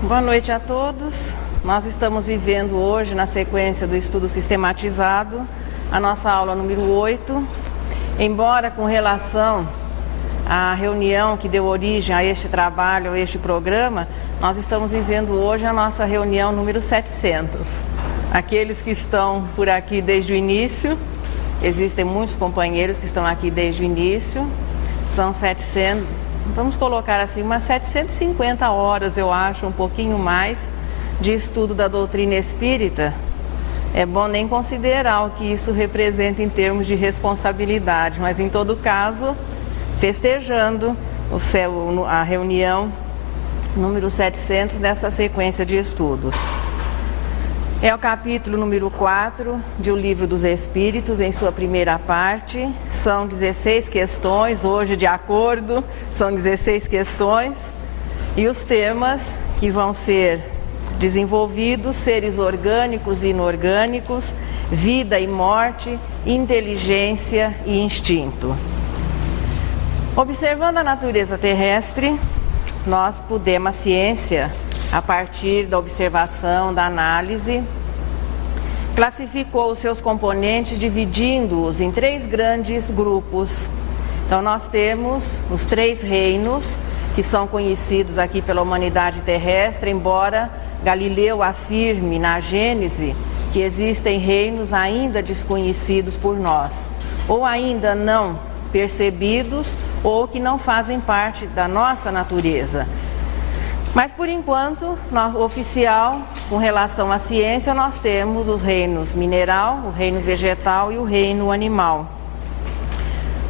Boa noite a todos. Nós estamos vivendo hoje, na sequência do estudo sistematizado, a nossa aula número 8. Embora com relação à reunião que deu origem a este trabalho, a este programa, nós estamos vivendo hoje a nossa reunião número 700. Aqueles que estão por aqui desde o início, existem muitos companheiros que estão aqui desde o início, são 700, vamos colocar assim, umas 750 horas, eu acho, um pouquinho mais, de estudo da doutrina espírita. É bom nem considerar o que isso representa em termos de responsabilidade, mas em todo caso, festejando a reunião número 700 dessa sequência de estudos. É o capítulo número 4 de O Livro dos Espíritos, em sua primeira parte. São 16 questões, hoje de acordo, são 16 questões. E os temas que vão ser desenvolvidos: seres orgânicos e inorgânicos, vida e morte, inteligência e instinto. Observando a natureza terrestre, nós a ciência, a partir da observação, da análise, classificou os seus componentes, dividindo-os em 3 grandes grupos. Então nós temos os 3 reinos que são conhecidos aqui pela humanidade terrestre, embora Galileu afirme na Gênese que existem reinos ainda desconhecidos por nós, ou ainda não percebidos, ou que não fazem parte da nossa natureza. Mas por enquanto, oficial, com relação à ciência, nós temos os reinos mineral, o reino vegetal e o reino animal.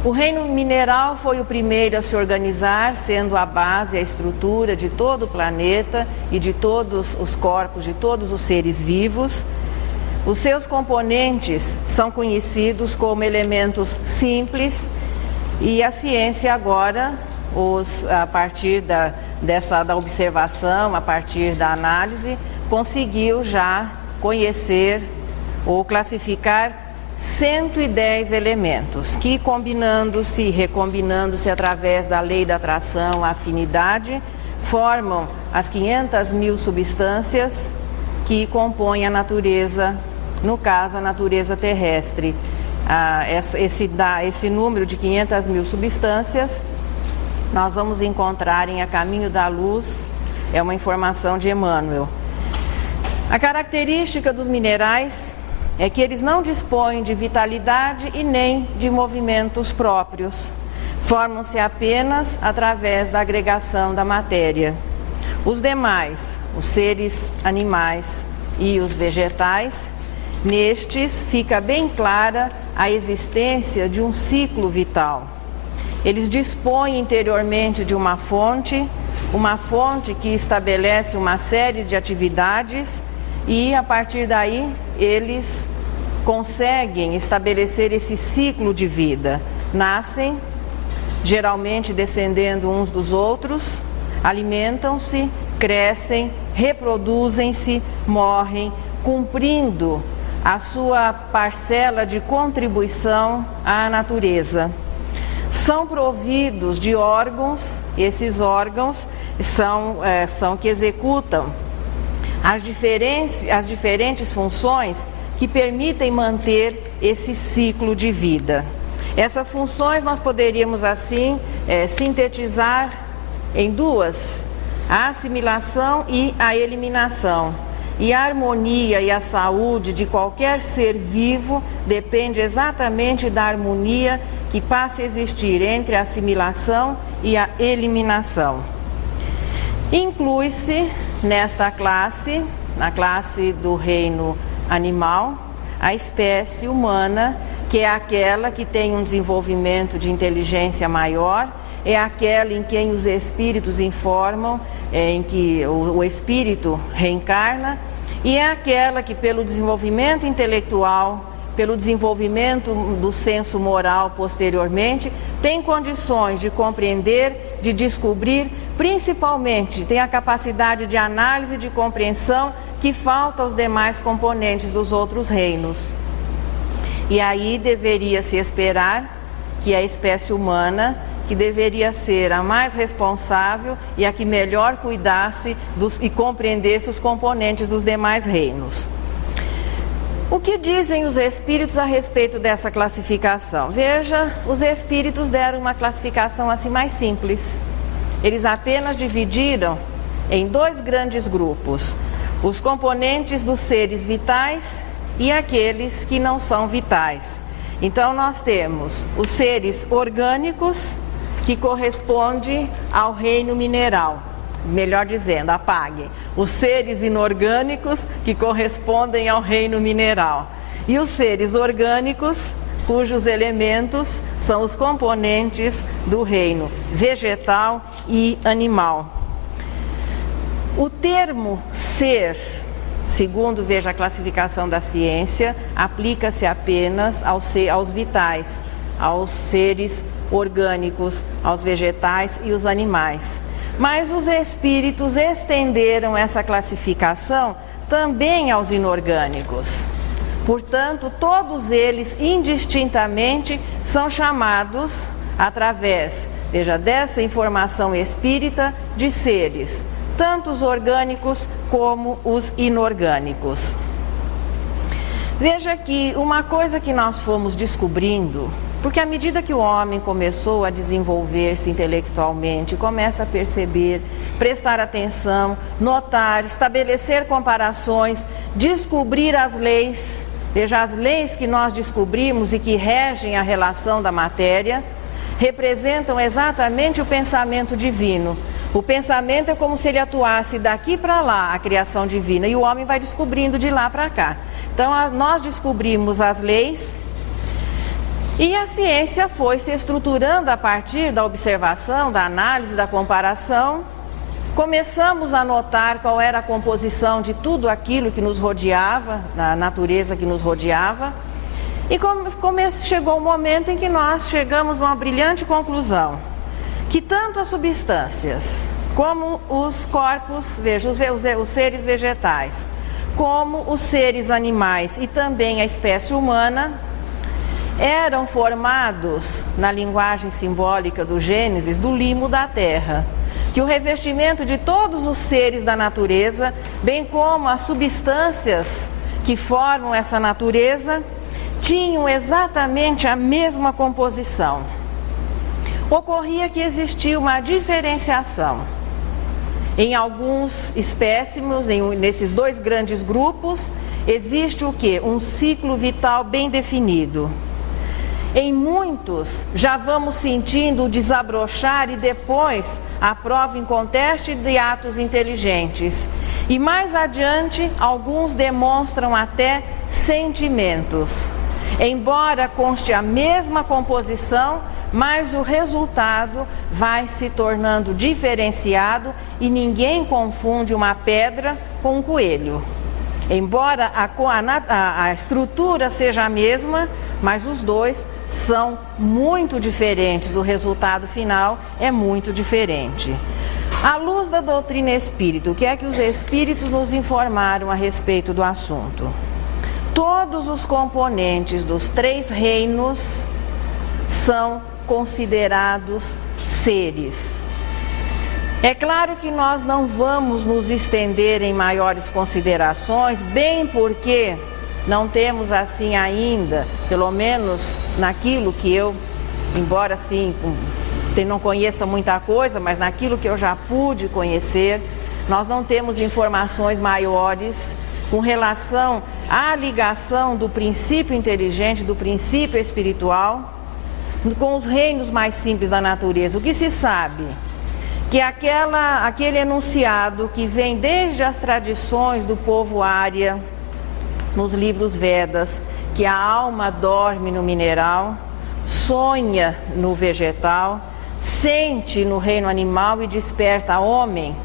O reino mineral foi o primeiro a se organizar, sendo a base, a estrutura de todo o planeta e de todos os corpos, de todos os seres vivos. Os seus componentes são conhecidos como elementos simples, e a ciência agora, a partir da observação, a partir da análise, conseguiu já conhecer ou classificar 110 elementos que, combinando-se e recombinando-se através da lei da atração, a afinidade, formam as 500 mil substâncias que compõem a natureza, no caso a natureza terrestre. Esse número de 500 mil substâncias nós vamos encontrar em A Caminho da Luz, é uma informação de Emmanuel. A característica dos minerais é que eles não dispõem de vitalidade e nem de movimentos próprios. Formam-se apenas através da agregação da matéria. Os demais, os seres animais e os vegetais, nestes fica bem clara a existência de um ciclo vital. Eles dispõem interiormente de uma fonte que estabelece uma série de atividades e, a partir daí, eles conseguem estabelecer esse ciclo de vida. Nascem, geralmente descendendo uns dos outros, alimentam-se, crescem, reproduzem-se, morrem, cumprindo a sua parcela de contribuição à natureza. São providos de órgãos, esses órgãos são que executam as diferentes funções que permitem manter esse ciclo de vida. Essas funções nós poderíamos assim sintetizar em 2, a assimilação e a eliminação. E a harmonia e a saúde de qualquer ser vivo depende exatamente da harmonia que passa a existir entre a assimilação e a eliminação. Inclui-se nesta classe, na classe do reino animal, a espécie humana, que é aquela que tem um desenvolvimento de inteligência maior, é aquela em quem os espíritos informam, em que o espírito reencarna, e é aquela que, pelo desenvolvimento intelectual, pelo desenvolvimento do senso moral posteriormente, tem condições de compreender, de descobrir, principalmente tem a capacidade de análise e de compreensão que falta aos demais componentes dos outros reinos. E aí deveria se esperar que a espécie humana, que deveria ser a mais responsável e a que melhor cuidasse e compreendesse os componentes dos demais reinos. O que dizem os espíritos a respeito dessa classificação? Veja, os espíritos deram uma classificação assim mais simples. Eles apenas dividiram em 2 grandes grupos: os componentes dos seres vitais e aqueles que não são vitais. Então nós temos os seres orgânicos, que corresponde ao reino mineral. Melhor dizendo, apaguem. Os seres inorgânicos, que correspondem ao reino mineral. E os seres orgânicos, cujos elementos são os componentes do reino vegetal e animal. O termo ser, segundo veja a classificação da ciência, aplica-se apenas aos vitais, aos seres orgânicos, aos vegetais e os animais. Mas os espíritos estenderam essa classificação também aos inorgânicos. Portanto, todos eles indistintamente são chamados, através, veja, dessa informação espírita, de seres, tanto os orgânicos como os inorgânicos. Veja que uma coisa que nós fomos descobrindo, porque à medida que o homem começou a desenvolver-se intelectualmente, começa a perceber, prestar atenção, notar, estabelecer comparações, descobrir as leis, veja, as leis que nós descobrimos e que regem a relação da matéria, representam exatamente o pensamento divino. O pensamento é como se ele atuasse daqui para lá, a criação divina, e o homem vai descobrindo de lá para cá. Então, nós descobrimos as leis, e a ciência foi se estruturando a partir da observação, da análise, da comparação. Começamos a notar qual era a composição de tudo aquilo que nos rodeava, da natureza que nos rodeava. E chegou o momento em que nós chegamos a uma brilhante conclusão, que tanto as substâncias, como os corpos, veja, os seres vegetais, como os seres animais e também a espécie humana, eram formados, na linguagem simbólica do Gênesis, do limo da terra. Que o revestimento de todos os seres da natureza, bem como as substâncias que formam essa natureza, tinham exatamente a mesma composição. Ocorria que existia uma diferenciação. Em alguns espécimes, nesses 2 grandes grupos, existe o quê? Um ciclo vital bem definido. Em muitos, já vamos sentindo o desabrochar e depois a prova inconteste de atos inteligentes. E mais adiante, alguns demonstram até sentimentos. Embora conste a mesma composição, mas o resultado vai se tornando diferenciado e ninguém confunde uma pedra com um coelho. Embora a estrutura seja a mesma, mas os 2 são muito diferentes, o resultado final é muito diferente. À luz da doutrina espírita, o que é que os espíritos nos informaram a respeito do assunto? Todos os componentes dos 3 reinos são considerados seres. É claro que nós não vamos nos estender em maiores considerações, bem porque não temos assim ainda, pelo menos naquilo que eu, embora assim não conheça muita coisa, mas naquilo que eu já pude conhecer, nós não temos informações maiores com relação à ligação do princípio inteligente, do princípio espiritual, com os reinos mais simples da natureza. O que se sabe? Que aquele enunciado que vem desde as tradições do povo Arya, nos livros Vedas, que a alma dorme no mineral, sonha no vegetal, sente no reino animal e desperta homem,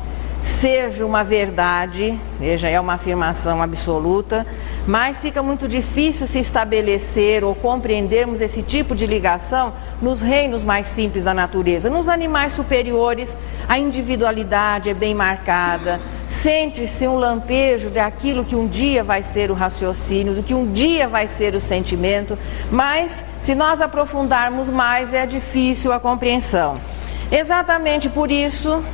seja uma verdade, veja, é uma afirmação absoluta, mas fica muito difícil se estabelecer ou compreendermos esse tipo de ligação nos reinos mais simples da natureza. Nos animais superiores, a individualidade é bem marcada, sente-se um lampejo daquilo que um dia vai ser o raciocínio, do que um dia vai ser o sentimento, mas se nós aprofundarmos mais é difícil a compreensão. Exatamente por isso,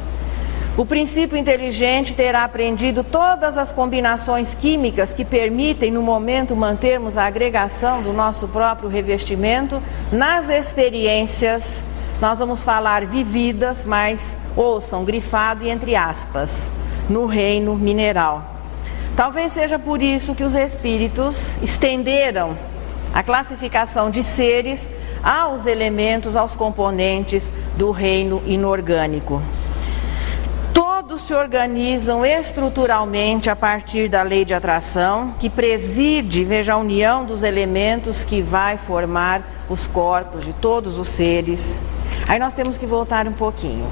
o princípio inteligente terá aprendido todas as combinações químicas que permitem no momento mantermos a agregação do nosso próprio revestimento nas experiências, nós vamos falar vividas, mas ouçam, grifado e entre aspas, no reino mineral. Talvez seja por isso que os espíritos estenderam a classificação de seres aos elementos, aos componentes do reino inorgânico. Todos se organizam estruturalmente a partir da lei de atração, que preside, veja, a união dos elementos que vai formar os corpos de todos os seres. Aí nós temos que voltar um pouquinho,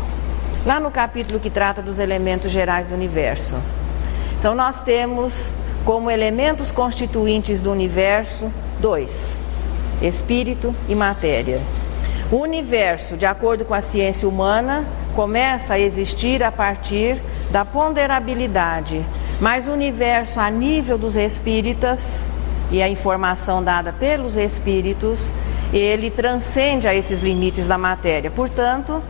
lá no capítulo que trata dos elementos gerais do universo. Então nós temos como elementos constituintes do universo dois: espírito e matéria. O universo, de acordo com a ciência humana, começa a existir a partir da ponderabilidade, mas o universo a nível dos espíritas e a informação dada pelos espíritos, ele transcende a esses limites da matéria. Portanto,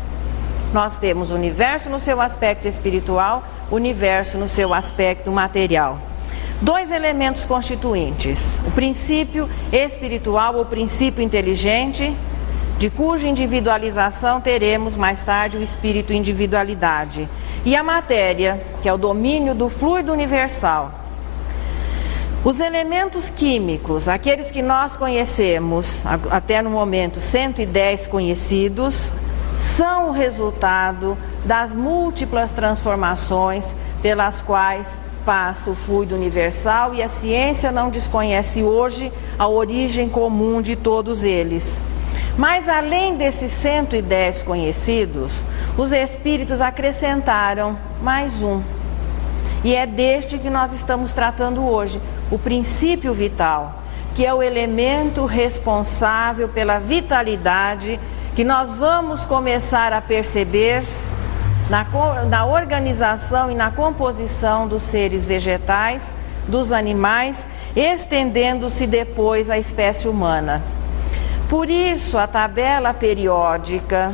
nós temos o universo no seu aspecto espiritual, o universo no seu aspecto material. Dois elementos constituintes: o princípio espiritual ou princípio inteligente, de cuja individualização teremos mais tarde o espírito individualidade, e a matéria, que é o domínio do fluido universal. Os elementos químicos, aqueles que nós conhecemos, até no momento 110 conhecidos, são o resultado das múltiplas transformações pelas quais passa o fluido universal, e a ciência não desconhece hoje a origem comum de todos eles. Mas além desses 110 conhecidos, os espíritos acrescentaram mais um. E é deste que nós estamos tratando hoje, o princípio vital, que é o elemento responsável pela vitalidade que nós vamos começar a perceber na organização e na composição dos seres vegetais, dos animais, estendendo-se depois à espécie humana. Por isso, a tabela periódica,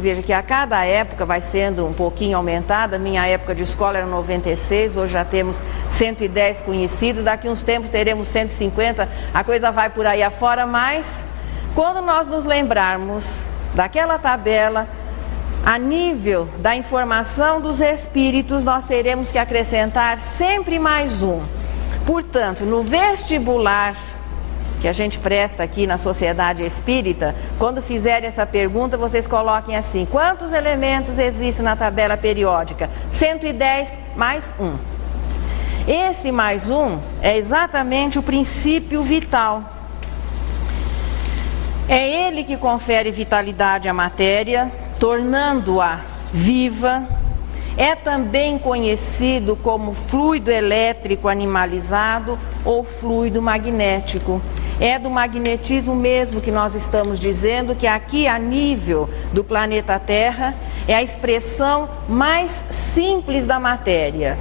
veja que a cada época vai sendo um pouquinho aumentada. Minha época de escola era 96, hoje já temos 110 conhecidos, daqui uns tempos teremos 150, a coisa vai por aí afora, mas quando nós nos lembrarmos daquela tabela, a nível da informação dos espíritos, nós teremos que acrescentar sempre mais um. Portanto, no vestibular que a gente presta aqui na Sociedade Espírita, quando fizerem essa pergunta, vocês coloquem assim: quantos elementos existem na tabela periódica? 110 mais um. Esse mais um é exatamente o princípio vital. É ele que confere vitalidade à matéria, tornando-a viva. É também conhecido como fluido elétrico animalizado ou fluido magnético. É do magnetismo mesmo que nós estamos dizendo, que aqui a nível do planeta Terra é a expressão mais simples da matéria.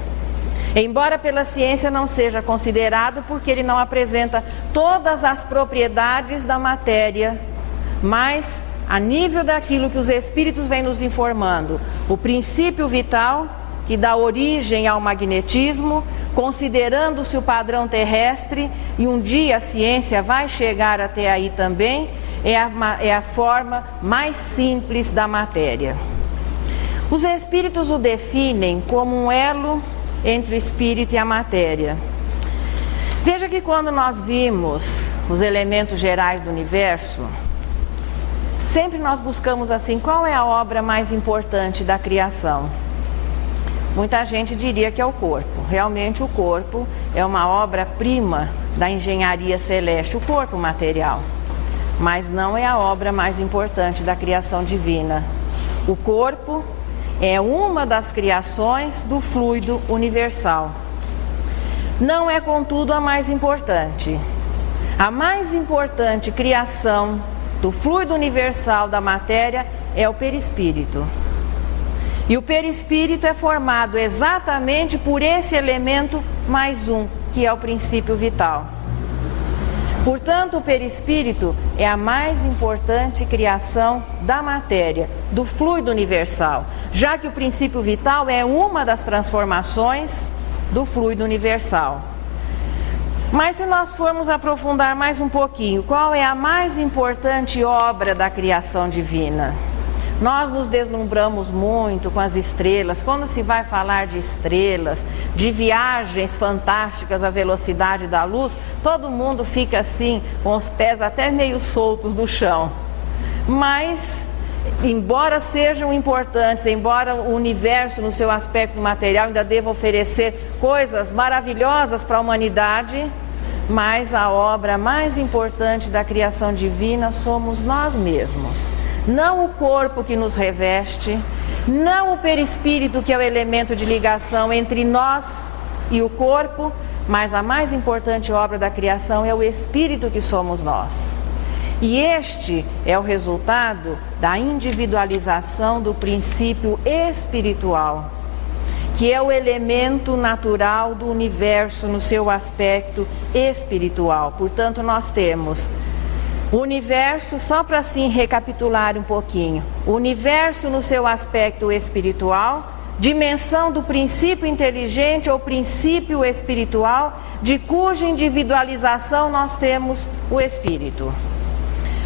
Embora pela ciência não seja considerado, porque ele não apresenta todas as propriedades da matéria, mas a nível daquilo que os espíritos vêm nos informando, o princípio vital que dá origem ao magnetismo, considerando-se o padrão terrestre, e um dia a ciência vai chegar até aí também, é a forma mais simples da matéria. Os espíritos o definem como um elo entre o espírito e a matéria. Veja que quando nós vimos os elementos gerais do universo, sempre nós buscamos assim, qual é a obra mais importante da criação? Muita gente diria que é o corpo. Realmente o corpo é uma obra-prima da engenharia celeste, o corpo material. Mas não é a obra mais importante da criação divina. O corpo é uma das criações do fluido universal. Não é, contudo, a mais importante. A mais importante criação do fluido universal da matéria é o perispírito. E o perispírito é formado exatamente por esse elemento mais um, que é o princípio vital. Portanto, o perispírito é a mais importante criação da matéria, do fluido universal, já que o princípio vital é uma das transformações do fluido universal. Mas se nós formos aprofundar mais um pouquinho, qual é a mais importante obra da criação divina? Nós nos deslumbramos muito com as estrelas. Quando se vai falar de estrelas, de viagens fantásticas à velocidade da luz, todo mundo fica assim, com os pés até meio soltos do chão. Mas, embora sejam importantes, embora o universo no seu aspecto material ainda deva oferecer coisas maravilhosas para a humanidade, mas a obra mais importante da criação divina somos nós mesmos. Não o corpo que nos reveste, não o perispírito que é o elemento de ligação entre nós e o corpo, mas a mais importante obra da criação é o espírito que somos nós. E este é o resultado da individualização do princípio espiritual, que é o elemento natural do universo no seu aspecto espiritual. Portanto, nós temos o universo, só para assim recapitular um pouquinho, o universo no seu aspecto espiritual, dimensão do princípio inteligente ou princípio espiritual, de cuja individualização nós temos o espírito.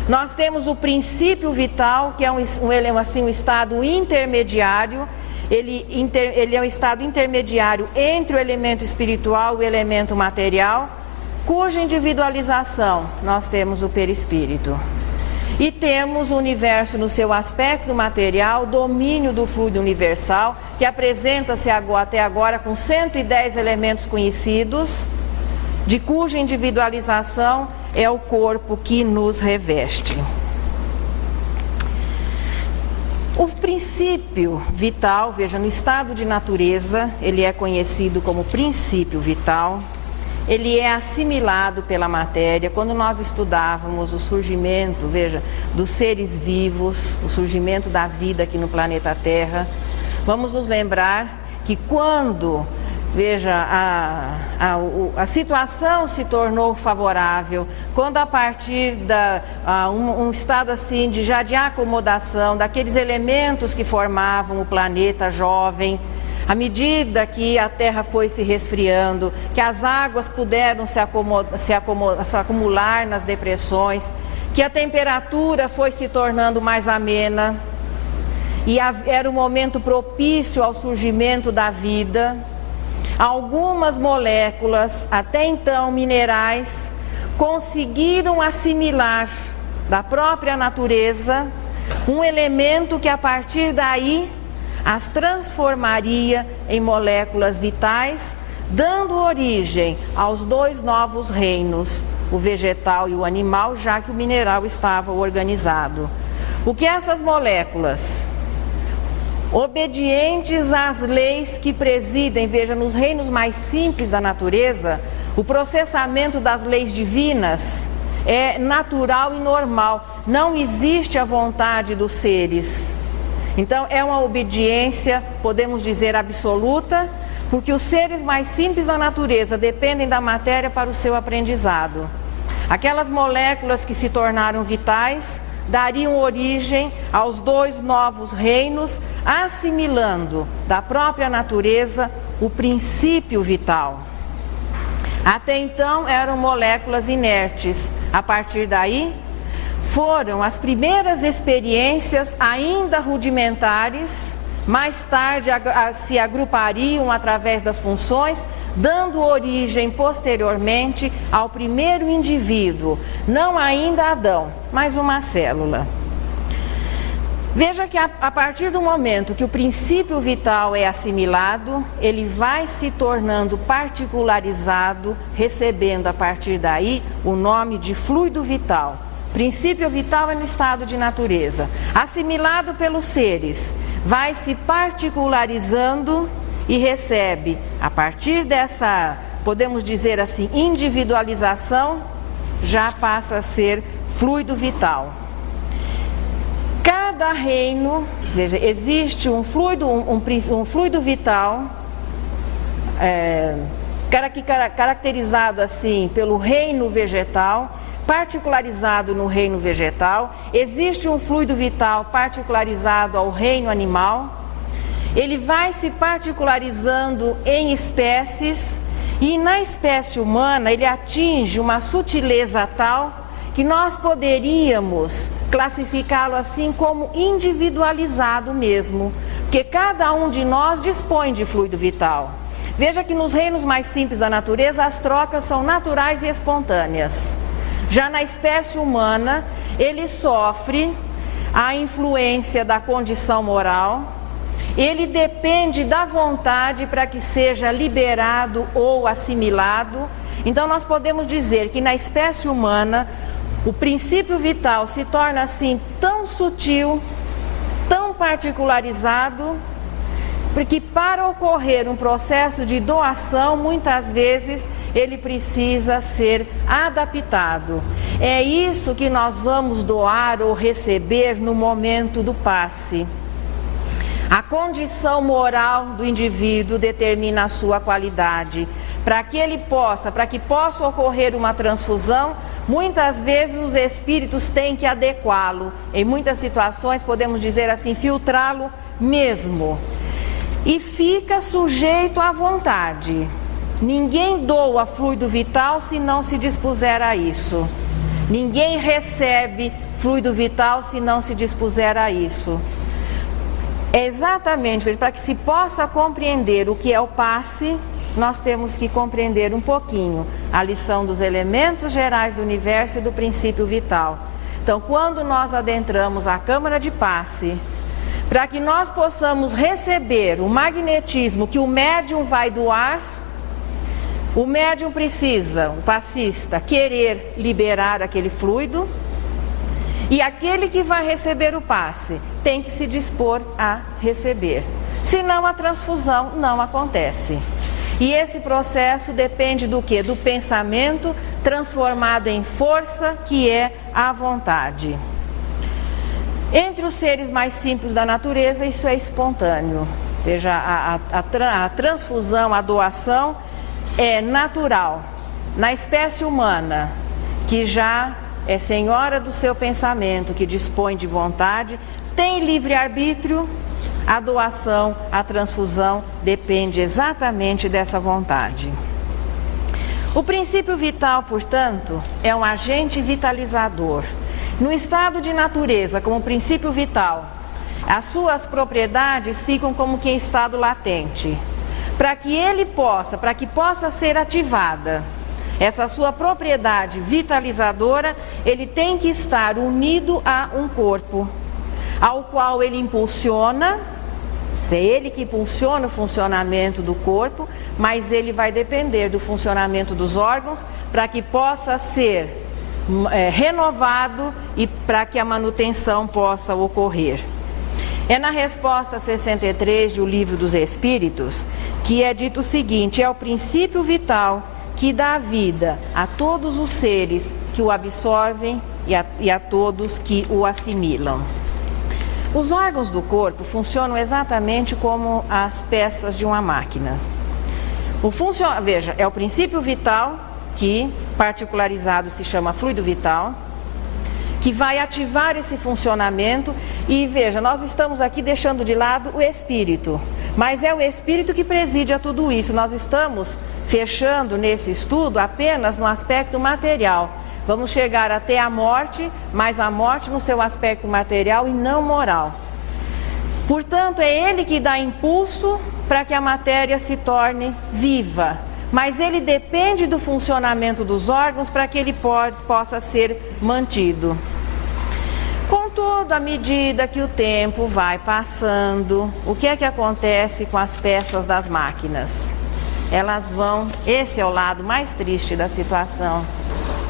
Nós temos o princípio vital, que é um estado intermediário, ele é um estado intermediário entre o elemento espiritual e o elemento material, cuja individualização nós temos o perispírito. E temos o universo no seu aspecto material, domínio do fluido universal, que apresenta-se até agora com 110 elementos conhecidos, de cuja individualização é o corpo que nos reveste. O princípio vital, veja, no estado de natureza, ele é conhecido como princípio vital. Ele é assimilado pela matéria. Quando nós estudávamos o surgimento, veja, dos seres vivos, o surgimento da vida aqui no planeta Terra, vamos nos lembrar que quando, veja, a situação se tornou favorável, quando a partir um estado assim de acomodação daqueles elementos que formavam o planeta jovem, à medida que a terra foi se resfriando, que as águas puderam se acumular nas depressões, que a temperatura foi se tornando mais amena, e era um momento propício ao surgimento da vida, algumas moléculas, até então minerais, conseguiram assimilar da própria natureza um elemento que a partir daí as transformaria em moléculas vitais, dando origem aos dois novos reinos, o vegetal e o animal, já que o mineral estava organizado. O que essas moléculas, obedientes às leis que presidem, veja, nos reinos mais simples da natureza, o processamento das leis divinas é natural e normal, não existe a vontade dos seres. Então é uma obediência, podemos dizer, absoluta, porque os seres mais simples da natureza dependem da matéria para o seu aprendizado. Aquelas moléculas que se tornaram vitais dariam origem aos dois novos reinos, assimilando da própria natureza o princípio vital. Até então eram moléculas inertes. A partir daí, foram as primeiras experiências ainda rudimentares, mais tarde se agrupariam através das funções, dando origem posteriormente ao primeiro indivíduo, não ainda Adão, mas uma célula. Veja que a partir do momento que o princípio vital é assimilado, ele vai se tornando particularizado, recebendo a partir daí o nome de fluido vital. Princípio vital é no estado de natureza. Assimilado pelos seres, vai se particularizando e recebe, a partir dessa, podemos dizer assim, individualização, já passa a ser fluido vital. Cada cada reino, veja, existe um fluido vital, caracterizado assim pelo reino vegetal, particularizado no reino vegetal. Existe um fluido vital particularizado ao reino animal. Ele vai se particularizando em espécies, e na espécie humana ele atinge uma sutileza tal que nós poderíamos classificá-lo assim como individualizado mesmo, porque cada um de nós dispõe de fluido vital. Veja que nos reinos mais simples da natureza as trocas são naturais e espontâneas. Já na espécie humana, ele sofre a influência da condição moral, ele depende da vontade para que seja liberado ou assimilado. Então nós podemos dizer que na espécie humana, o princípio vital se torna assim tão sutil, tão particularizado, porque para ocorrer um processo de doação, muitas vezes ele precisa ser adaptado. É isso que nós vamos doar ou receber no momento do passe. A condição moral do indivíduo determina a sua qualidade. Para que possa ocorrer uma transfusão, muitas vezes os espíritos têm que adequá-lo. Em muitas situações, podemos dizer assim, filtrá-lo mesmo. E fica sujeito à vontade. Ninguém doa fluido vital se não se dispuser a isso. Ninguém recebe fluido vital se não se dispuser a isso. É exatamente para que se possa compreender o que é o passe, nós temos que compreender um pouquinho a lição dos elementos gerais do universo e do princípio vital. Então, quando nós adentramos a câmara de passe, para que nós possamos receber o magnetismo que o médium vai doar, o médium precisa, o passista, querer liberar aquele fluido, e aquele que vai receber o passe tem que se dispor a receber. Senão a transfusão não acontece. E esse processo depende do quê? Do pensamento transformado em força, que é a vontade. Entre os seres mais simples da natureza, isso é espontâneo. Veja, a transfusão, a doação é natural. Na espécie humana, que já é senhora do seu pensamento, que dispõe de vontade, tem livre-arbítrio, a doação, a transfusão depende exatamente dessa vontade. O princípio vital, portanto, é um agente vitalizador. No estado de natureza, como princípio vital, as suas propriedades ficam como que em estado latente. Para que possa ser ativada essa sua propriedade vitalizadora, ele tem que estar unido a um corpo, ao qual ele impulsiona. É ele que impulsiona o funcionamento do corpo, mas ele vai depender do funcionamento dos órgãos para que possa ser renovado e para que a manutenção possa ocorrer. É na resposta 63 do Livro dos Espíritos que é dito o seguinte: é o princípio vital que dá vida a todos os seres que o absorvem e a todos que o assimilam. Os órgãos do corpo funcionam exatamente como as peças de uma máquina. Veja, é o princípio vital, que particularizado se chama fluido vital, que vai ativar esse funcionamento. E veja, nós estamos aqui deixando de lado o espírito, mas é o espírito que preside a tudo isso. Nós estamos fechando nesse estudo apenas no aspecto material. Vamos chegar até a morte, mas a morte no seu aspecto material e não moral. Portanto, é ele que dá impulso para que a matéria se torne viva, mas ele depende do funcionamento dos órgãos para que ele possa ser mantido. Contudo, à medida que o tempo vai passando, o que é que acontece com as peças das máquinas? Elas vão, esse é o lado mais triste da situação.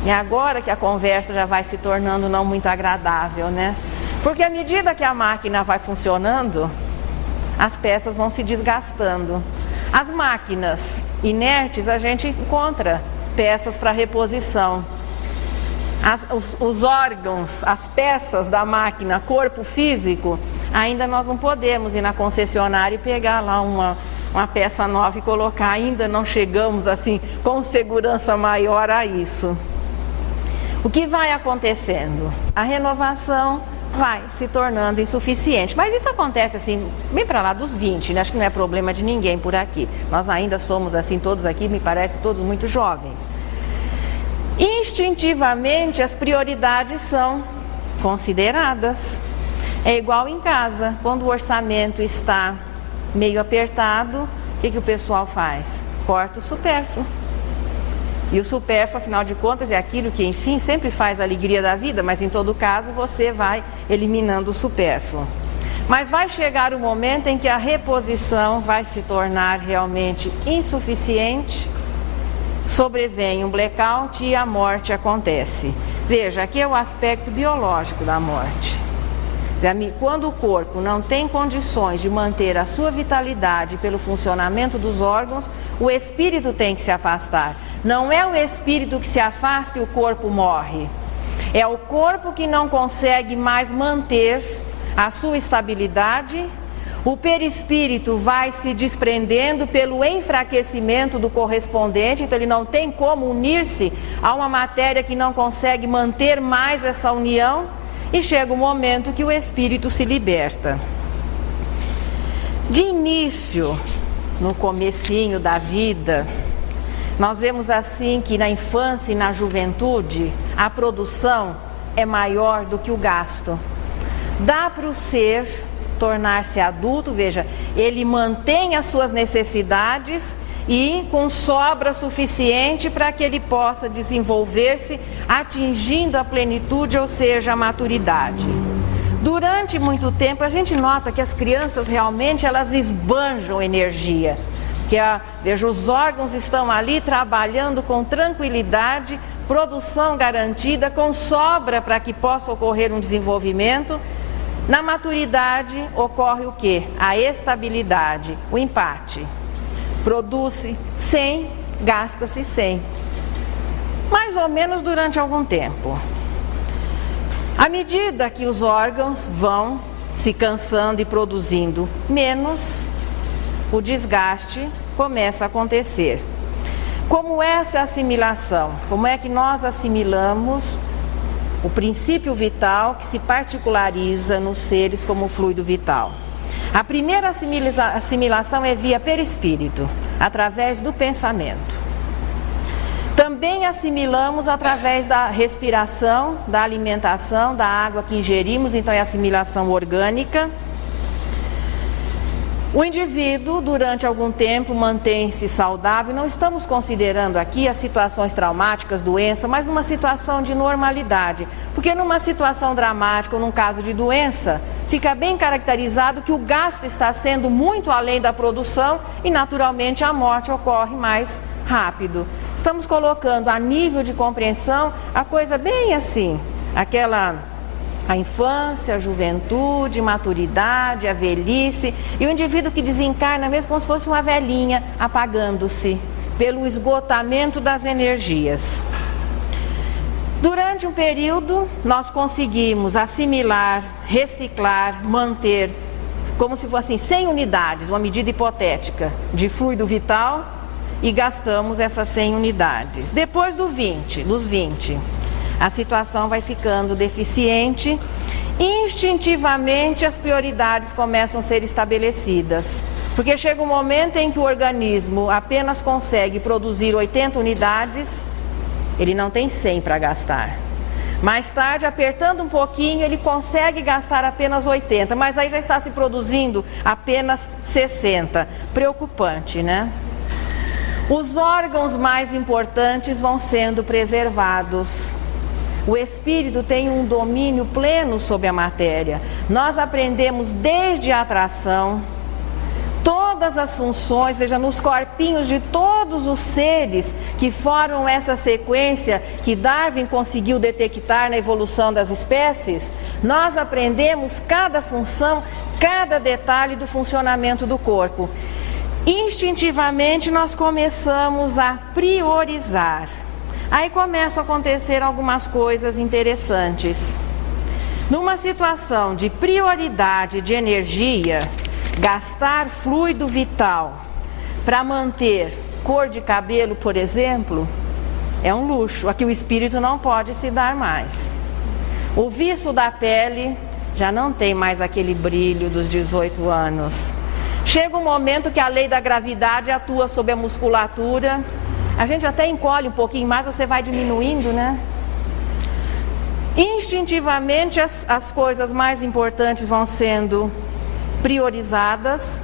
E agora que a conversa já vai se tornando não muito agradável, né? Porque à medida que a máquina vai funcionando, as peças vão se desgastando. As máquinas inertes, a gente encontra peças para reposição. os órgãos, as peças da máquina, corpo físico, ainda nós não podemos ir na concessionária e pegar lá uma peça nova e colocar. Ainda não chegamos assim com segurança maior a isso. O que vai acontecendo? A renovação vai se tornando insuficiente. Mas isso acontece assim, bem para lá dos 20, né? Acho que não é problema de ninguém por aqui. Nós ainda somos assim, todos aqui, me parece, todos muito jovens. Instintivamente, as prioridades são consideradas. É igual em casa, quando o orçamento está meio apertado, o que o pessoal faz? Corta o supérfluo. E o supérfluo, afinal de contas, é aquilo que, enfim, sempre faz a alegria da vida, mas em todo caso você vai eliminando o supérfluo. Mas vai chegar o momento em que a reposição vai se tornar realmente insuficiente, sobrevém um blackout e a morte acontece. Veja, aqui é o aspecto biológico da morte. Quando o corpo não tem condições de manter a sua vitalidade pelo funcionamento dos órgãos, o espírito tem que se afastar. Não é o espírito que se afasta e o corpo morre. É o corpo que não consegue mais manter a sua estabilidade. O perispírito vai se desprendendo pelo enfraquecimento do correspondente, então ele não tem como unir-se a uma matéria que não consegue manter mais essa união. E chega o momento que o espírito se liberta. De início, no comecinho da vida, nós vemos assim que na infância e na juventude, a produção é maior do que o gasto. Dá para o ser tornar-se adulto, veja, ele mantém as suas necessidades e com sobra suficiente para que ele possa desenvolver-se, atingindo a plenitude, ou seja, a maturidade. Durante muito tempo, a gente nota que as crianças realmente elas esbanjam energia, veja, os órgãos estão ali trabalhando com tranquilidade, produção garantida, com sobra para que possa ocorrer um desenvolvimento. Na maturidade ocorre o quê? A estabilidade, o empate. Produz-se 100, gasta-se 100. Mais ou menos durante algum tempo. À medida que os órgãos vão se cansando e produzindo menos, o desgaste começa a acontecer. Como é essa assimilação? Como é que nós assimilamos o princípio vital que se particulariza nos seres como o fluido vital? A primeira assimilação é via perispírito, através do pensamento. Também assimilamos através da respiração, da alimentação, da água que ingerimos, então é assimilação orgânica. O indivíduo, durante algum tempo, mantém-se saudável. Não estamos considerando aqui as situações traumáticas, doença, mas numa situação de normalidade. Porque numa situação dramática ou num caso de doença, fica bem caracterizado que o gasto está sendo muito além da produção e, naturalmente, a morte ocorre mais rápido. Estamos colocando a nível de compreensão a coisa bem assim, a infância, a juventude, maturidade, a velhice, e o indivíduo que desencarna mesmo como se fosse uma velhinha apagando-se pelo esgotamento das energias. Durante um período, nós conseguimos assimilar, reciclar, manter, como se fossem 100 unidades, uma medida hipotética, de fluido vital, e gastamos essas 100 unidades. Depois dos 20, a situação vai ficando deficiente. Instintivamente as prioridades começam a ser estabelecidas, porque chega um momento em que o organismo apenas consegue produzir 80 unidades, ele não tem 100 para gastar. Mais tarde, apertando um pouquinho, ele consegue gastar apenas 80, mas aí já está se produzindo apenas 60. Preocupante, né? Os órgãos mais importantes vão sendo preservados. O espírito tem um domínio pleno sobre a matéria. Nós aprendemos desde a atração, todas as funções, veja, nos corpinhos de todos os seres que formam essa sequência que Darwin conseguiu detectar na evolução das espécies, nós aprendemos cada função, cada detalhe do funcionamento do corpo. Instintivamente nós começamos a priorizar. Aí começam a acontecer algumas coisas interessantes. Numa situação de prioridade de energia, gastar fluido vital para manter cor de cabelo, por exemplo, é um luxo. Aqui o espírito não pode se dar mais. O viço da pele já não tem mais aquele brilho dos 18 anos. Chega um momento que a lei da gravidade atua sobre a musculatura. A gente até encolhe um pouquinho mais, você vai diminuindo, né? Instintivamente as coisas mais importantes vão sendo priorizadas,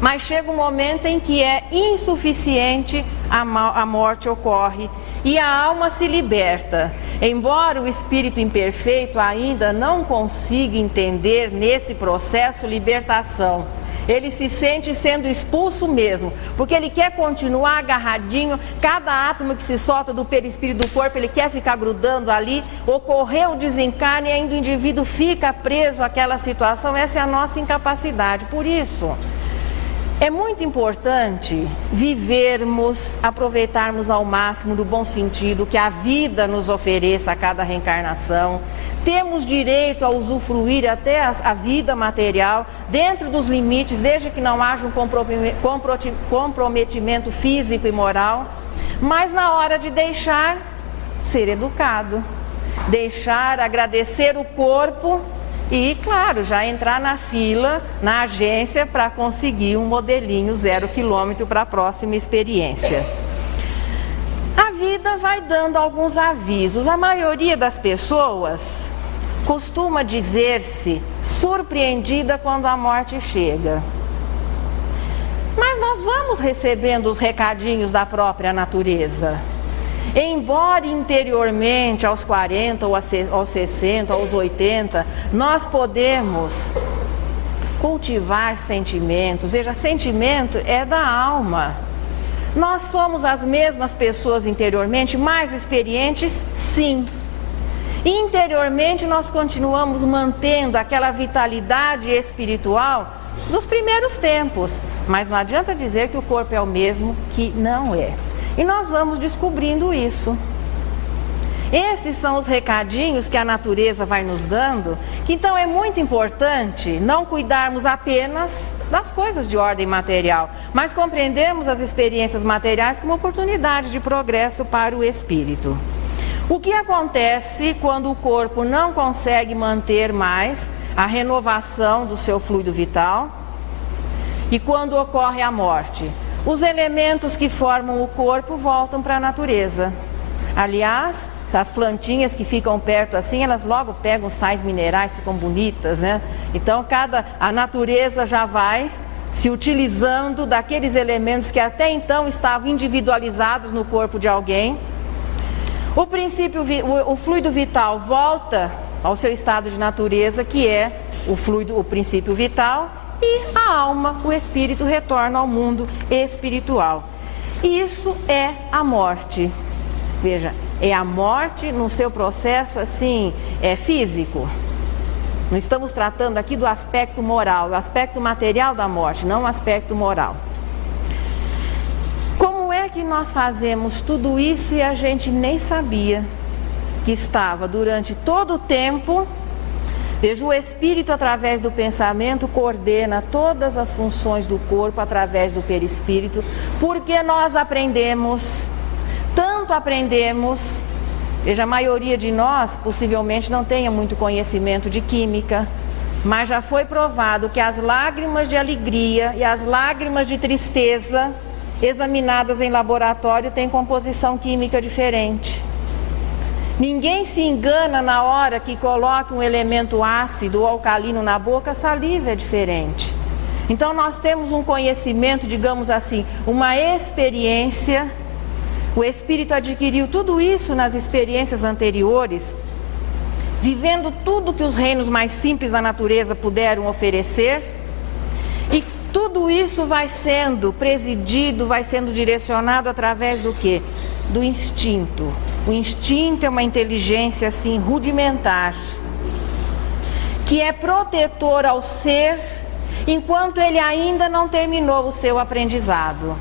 mas chega um momento em que é insuficiente, a morte ocorre e a alma se liberta. Embora o espírito imperfeito ainda não consiga entender nesse processo libertação, ele se sente sendo expulso mesmo, porque ele quer continuar agarradinho, cada átomo que se solta do perispírito do corpo, ele quer ficar grudando ali, ocorreu o desencarne e ainda o indivíduo fica preso àquela situação. Essa é a nossa incapacidade. Por isso, é muito importante vivermos, aproveitarmos ao máximo do bom sentido que a vida nos ofereça a cada reencarnação. Temos direito a usufruir até a vida material, dentro dos limites, desde que não haja um comprometimento físico e moral. Mas na hora de deixar, ser educado, deixar, agradecer o corpo e, claro, já entrar na fila, na agência, para conseguir um modelinho 0 km para a próxima experiência. A vida vai dando alguns avisos. A maioria das pessoas costuma dizer-se surpreendida quando a morte chega. Mas nós vamos recebendo os recadinhos da própria natureza. Embora interiormente, aos 40, ou aos 60, aos 80, nós podemos cultivar sentimentos. Veja, sentimento é da alma. Nós somos as mesmas pessoas interiormente, mais experientes, sim. Interiormente nós continuamos mantendo aquela vitalidade espiritual dos primeiros tempos. Mas não adianta dizer que o corpo é o mesmo, que não é. E nós vamos descobrindo isso. Esses são os recadinhos que a natureza vai nos dando. Então é muito importante não cuidarmos apenas das coisas de ordem material, mas compreendermos as experiências materiais como oportunidade de progresso para o espírito. O que acontece quando o corpo não consegue manter mais a renovação do seu fluido vital e quando ocorre a morte? Os elementos que formam o corpo voltam para a natureza. Aliás, as plantinhas que ficam perto assim, elas logo pegam sais minerais, ficam bonitas, né? Então, a natureza já vai se utilizando daqueles elementos que até então estavam individualizados no corpo de alguém. O fluido vital volta ao seu estado de natureza, que é o princípio vital, e a alma, o espírito, retorna ao mundo espiritual. Isso é a morte. Veja, é a morte no seu processo assim, físico. Não estamos tratando aqui do aspecto moral, o aspecto material da morte, não o aspecto moral. Como é que nós fazemos tudo isso e a gente nem sabia que estava durante todo o tempo? Veja, o espírito, através do pensamento, coordena todas as funções do corpo através do perispírito, porque nós aprendemos, tanto aprendemos. Veja, a maioria de nós possivelmente não tenha muito conhecimento de química, mas já foi provado que as lágrimas de alegria e as lágrimas de tristeza, examinadas em laboratório, têm composição química diferente. Ninguém se engana na hora que coloca um elemento ácido ou alcalino na boca, a saliva é diferente. Então nós temos um conhecimento, digamos assim, uma experiência. O espírito adquiriu tudo isso nas experiências anteriores, vivendo tudo que os reinos mais simples da natureza puderam oferecer, e tudo isso vai sendo presidido, vai sendo direcionado através do quê? Do instinto. O instinto é uma inteligência assim rudimentar, que é protetor ao ser enquanto ele ainda não terminou o seu aprendizado.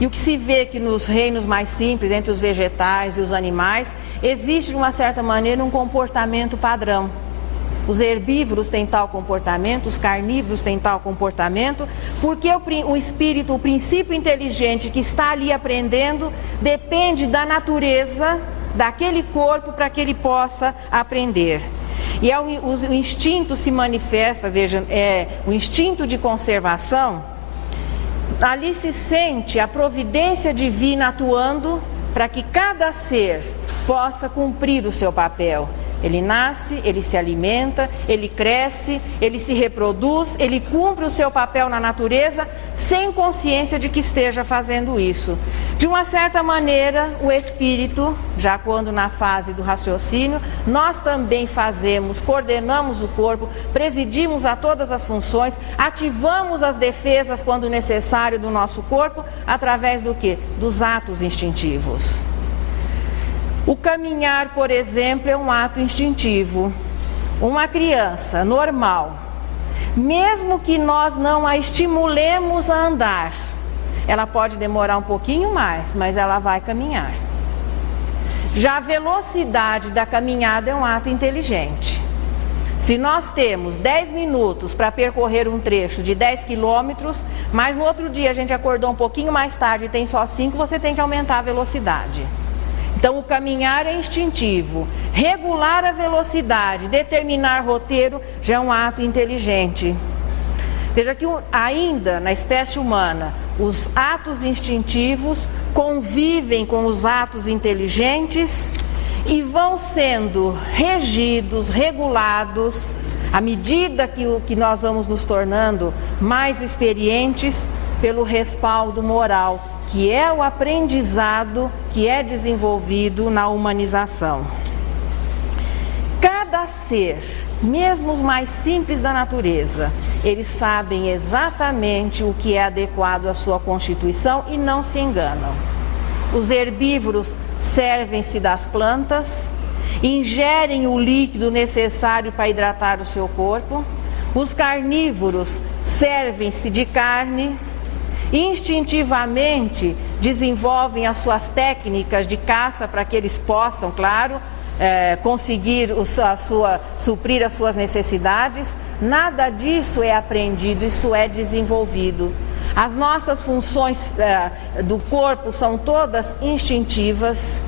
E o que se vê que nos reinos mais simples, entre os vegetais e os animais, existe de uma certa maneira um comportamento padrão. Os herbívoros têm tal comportamento, os carnívoros têm tal comportamento, porque o espírito, o princípio inteligente que está ali aprendendo, depende da natureza daquele corpo para que ele possa aprender. E o instinto se manifesta, veja, o instinto de conservação, ali se sente a providência divina atuando para que cada ser possa cumprir o seu papel. Ele nasce, ele se alimenta, ele cresce, ele se reproduz, ele cumpre o seu papel na natureza sem consciência de que esteja fazendo isso. De uma certa maneira, o espírito, já quando na fase do raciocínio, nós também fazemos, coordenamos o corpo, presidimos a todas as funções, ativamos as defesas quando necessário do nosso corpo, através do quê? Dos atos instintivos. O caminhar, por exemplo, é um ato instintivo. Uma criança normal, mesmo que nós não a estimulemos a andar, ela pode demorar um pouquinho mais, mas ela vai caminhar. Já a velocidade da caminhada é um ato inteligente. Se nós temos 10 minutos para percorrer um trecho de 10 quilômetros, mas no outro dia a gente acordou um pouquinho mais tarde e tem só 5, você tem que aumentar a velocidade. Então, o caminhar é instintivo. Regular a velocidade, determinar roteiro, já é um ato inteligente. Veja que ainda na espécie humana, os atos instintivos convivem com os atos inteligentes e vão sendo regidos, regulados, à medida que nós vamos nos tornando mais experientes, pelo respaldo moral, que é o aprendizado que é desenvolvido na humanização. Cada ser, mesmo os mais simples da natureza, eles sabem exatamente o que é adequado à sua constituição e não se enganam. Os herbívoros servem-se das plantas, ingerem o líquido necessário para hidratar o seu corpo. Os carnívoros servem-se de carne, instintivamente desenvolvem as suas técnicas de caça para que eles possam, claro, conseguir suprir as suas necessidades. Nada disso é aprendido, isso é desenvolvido. As nossas funções do corpo são todas instintivas.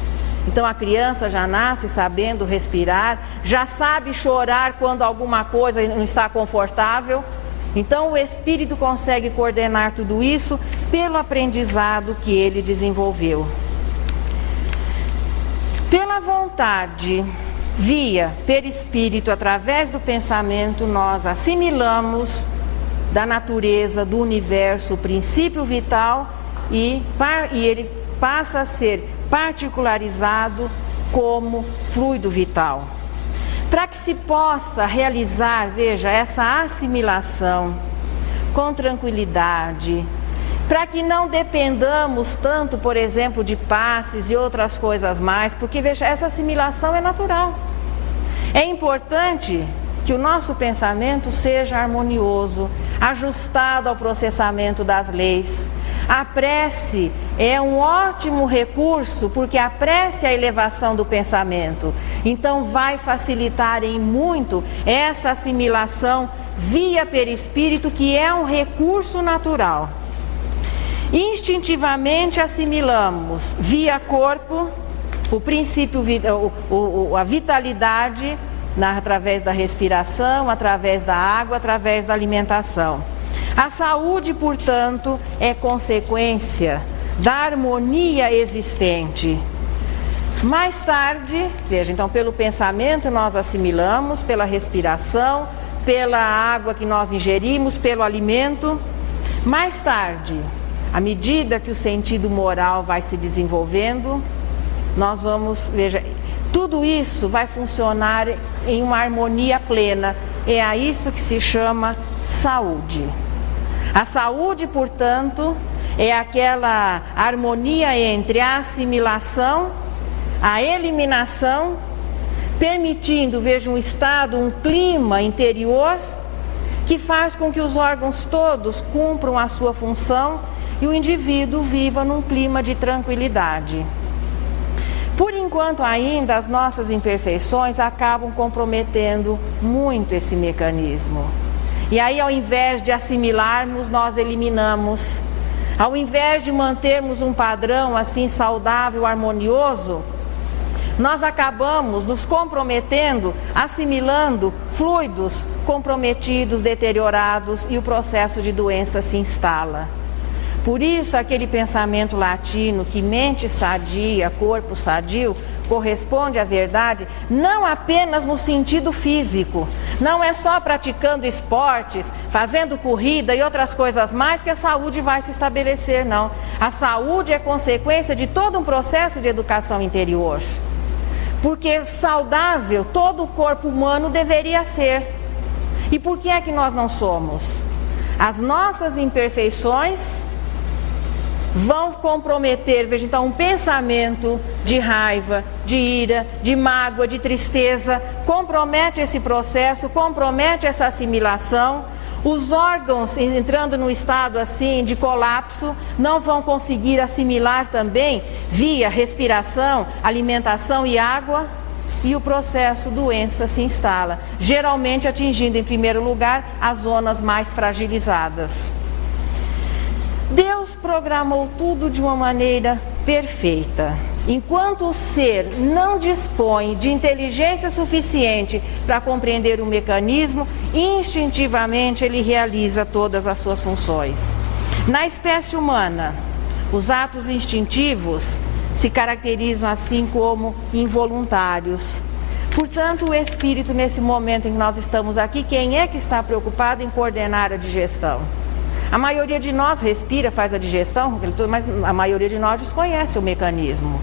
Então a criança já nasce sabendo respirar, já sabe chorar quando alguma coisa não está confortável. Então o espírito consegue coordenar tudo isso pelo aprendizado que ele desenvolveu. Pela vontade, via perispírito, através do pensamento, nós assimilamos da natureza, do universo, o princípio vital e ele passa a ser particularizado como fluido vital. Para que se possa realizar, veja, essa assimilação com tranquilidade, para que não dependamos tanto, por exemplo, de passes e outras coisas mais, porque, veja, essa assimilação é natural. É importante que o nosso pensamento seja harmonioso, ajustado ao processamento das leis. A prece é um ótimo recurso, porque a prece é a elevação do pensamento. Então vai facilitar em muito essa assimilação via perispírito, que é um recurso natural. Instintivamente assimilamos via corpo o princípio, a vitalidade, através da respiração, através da água, através da alimentação. A saúde, portanto, é consequência da harmonia existente. Mais tarde, veja, então pelo pensamento nós assimilamos, pela respiração, pela água que nós ingerimos, pelo alimento. Mais tarde, à medida que o sentido moral vai se desenvolvendo, nós vamos, veja, tudo isso vai funcionar em uma harmonia plena. É a isso que se chama saúde. A saúde, portanto, é aquela harmonia entre a assimilação, a eliminação, permitindo, veja, um estado, um clima interior que faz com que os órgãos todos cumpram a sua função e o indivíduo viva num clima de tranquilidade. Por enquanto ainda, as nossas imperfeições acabam comprometendo muito esse mecanismo. E aí, ao invés de assimilarmos, nós eliminamos. Ao invés de mantermos um padrão assim saudável, harmonioso, nós acabamos nos comprometendo, assimilando fluidos comprometidos, deteriorados, e o processo de doença se instala. Por isso, aquele pensamento latino que mente sadia, corpo sadio, corresponde à verdade não apenas no sentido físico. Não é só praticando esportes, fazendo corrida e outras coisas mais que a saúde vai se estabelecer, não. A saúde é consequência de todo um processo de educação interior. Porque saudável todo o corpo humano deveria ser. E por que é que nós não somos? As nossas imperfeições vão comprometer, veja, então, um pensamento de raiva, de ira, de mágoa, de tristeza, compromete esse processo, compromete essa assimilação. Os órgãos, entrando no estado assim de colapso, não vão conseguir assimilar também via respiração, alimentação e água, e o processo doença se instala, geralmente atingindo em primeiro lugar as zonas mais fragilizadas. Deus programou tudo de uma maneira perfeita. Enquanto o ser não dispõe de inteligência suficiente para compreender o mecanismo, instintivamente ele realiza todas as suas funções. Na espécie humana, os atos instintivos se caracterizam assim como involuntários. Portanto, o espírito, nesse momento em que nós estamos aqui, quem é que está preocupado em coordenar a digestão? A maioria de nós respira, faz a digestão, mas a maioria de nós desconhece o mecanismo.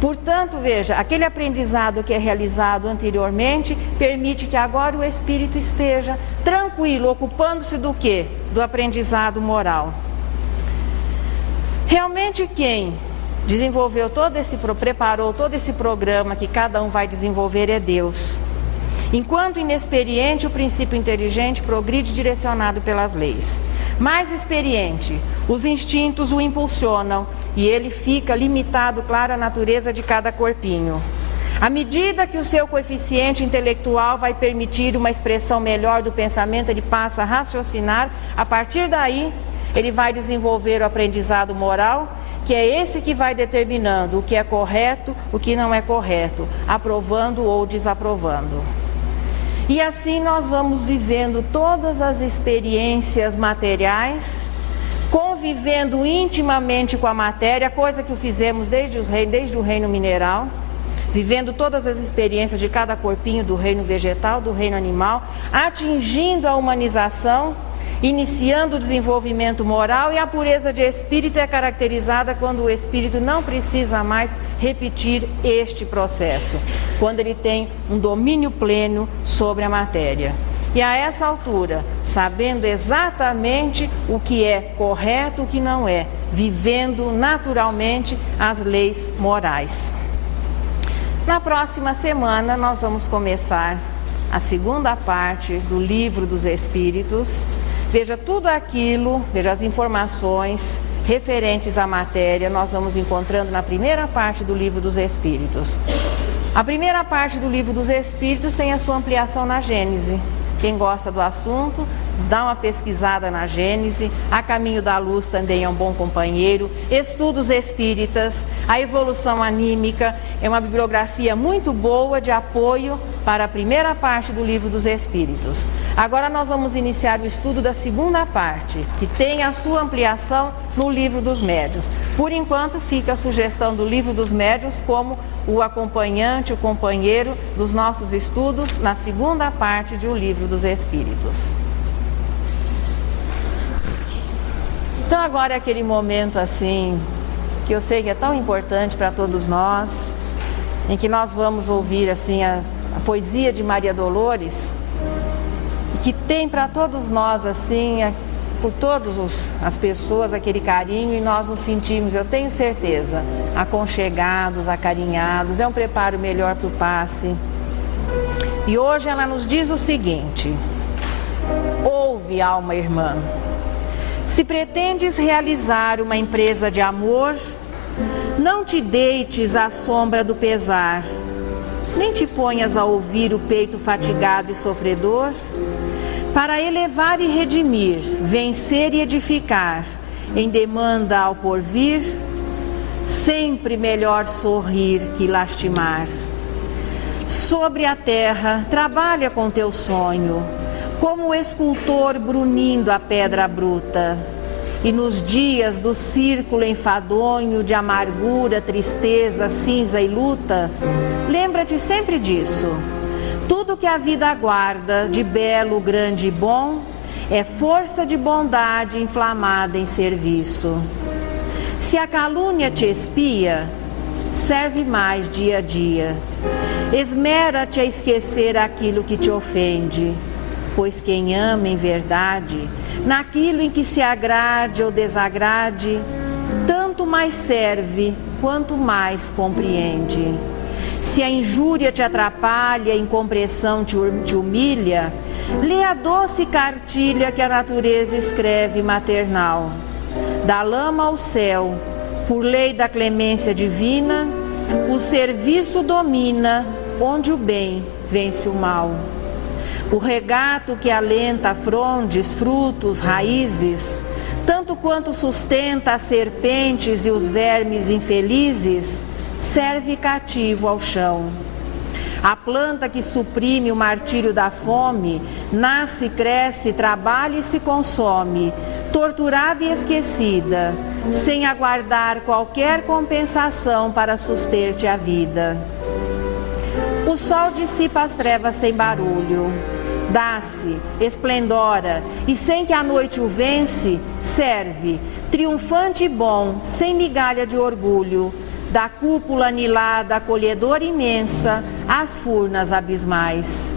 Portanto, veja, aquele aprendizado que é realizado anteriormente permite que agora o espírito esteja tranquilo, ocupando-se do quê? Do aprendizado moral. Realmente quem preparou todo esse programa que cada um vai desenvolver é Deus. Enquanto inexperiente, o princípio inteligente progride direcionado pelas leis. Mais experiente, os instintos o impulsionam e ele fica limitado, claro, à natureza de cada corpinho. À medida que o seu coeficiente intelectual vai permitir uma expressão melhor do pensamento, ele passa a raciocinar. A partir daí, ele vai desenvolver o aprendizado moral, que é esse que vai determinando o que é correto, o que não é correto, aprovando ou desaprovando. E assim nós vamos vivendo todas as experiências materiais, convivendo intimamente com a matéria, coisa que fizemos desde o reino mineral, vivendo todas as experiências de cada corpinho do reino vegetal, do reino animal, atingindo a humanização, iniciando o desenvolvimento moral, e a pureza de espírito é caracterizada quando o espírito não precisa mais repetir este processo, quando ele tem um domínio pleno sobre a matéria. E a essa altura, sabendo exatamente o que é correto e o que não é, vivendo naturalmente as leis morais. Na próxima semana nós vamos começar a segunda parte do Livro dos Espíritos. Veja tudo aquilo, veja as informações referentes à matéria, nós vamos encontrando na primeira parte do Livro dos Espíritos. A primeira parte do Livro dos Espíritos tem a sua ampliação na Gênese. Quem gosta do assunto, dá uma pesquisada na Gênese. A Caminho da Luz também é um bom companheiro. Estudos Espíritas, a Evolução Anímica, é uma bibliografia muito boa de apoio para a primeira parte do Livro dos Espíritos. Agora nós vamos iniciar o estudo da segunda parte, que tem a sua ampliação no Livro dos Médiuns. Por enquanto fica a sugestão do Livro dos Médiuns como o acompanhante, o companheiro dos nossos estudos na segunda parte do Livro dos Espíritos. Então agora é aquele momento assim, que eu sei que é tão importante para todos nós, em que nós vamos ouvir assim a poesia de Maria Dolores, e que tem para todos nós assim, por todas as pessoas, aquele carinho, e nós nos sentimos, eu tenho certeza, aconchegados, acarinhados, é um preparo melhor para o passe. E hoje ela nos diz o seguinte: ouve, alma irmã, Se pretendes realizar uma empresa de amor, não te deites à sombra do pesar, nem te ponhas a ouvir o peito fatigado e sofredor, para elevar e redimir, vencer e edificar, em demanda ao porvir, sempre melhor sorrir que lastimar. Sobre a terra, trabalha com teu sonho, como o escultor brunindo a pedra bruta. E nos dias do círculo enfadonho de amargura, tristeza, cinza e luta, lembra-te sempre disso. Tudo que a vida aguarda de belo, grande e bom é força de bondade inflamada em serviço. Se a calúnia te espia, serve mais dia a dia. Esmera-te a esquecer aquilo que te ofende, pois quem ama em verdade, naquilo em que se agrade ou desagrade, tanto mais serve quanto mais compreende. Se a injúria te atrapalha, a incompreensão te humilha, lê a doce cartilha que a natureza escreve maternal. Da lama ao céu, por lei da clemência divina, o serviço domina, onde o bem vence o mal. O regato que alenta frondes, frutos, raízes, tanto quanto sustenta as serpentes e os vermes infelizes, serve cativo ao chão. A planta que suprime o martírio da fome, nasce, cresce, trabalha e se consome, torturada e esquecida, sem aguardar qualquer compensação para suster-te a vida. O sol dissipa as trevas sem barulho, dá-se, esplendora, e sem que a noite o vence, serve, triunfante e bom, sem migalha de orgulho, da cúpula anilada, acolhedora imensa, às furnas abismais.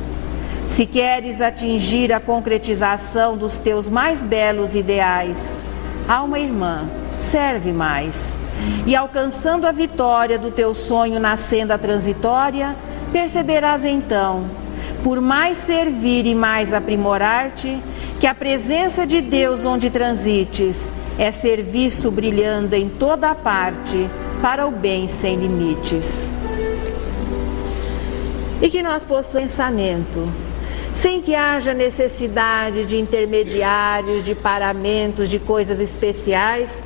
Se queres atingir a concretização dos teus mais belos ideais, alma irmã, serve mais. E alcançando a vitória do teu sonho na senda transitória, perceberás então, por mais servir e mais aprimorar-te, que a presença de Deus onde transites é serviço brilhando em toda a parte, para o bem sem limites. E que nós possamos pensamento, sem que haja necessidade de intermediários, de paramentos, de coisas especiais,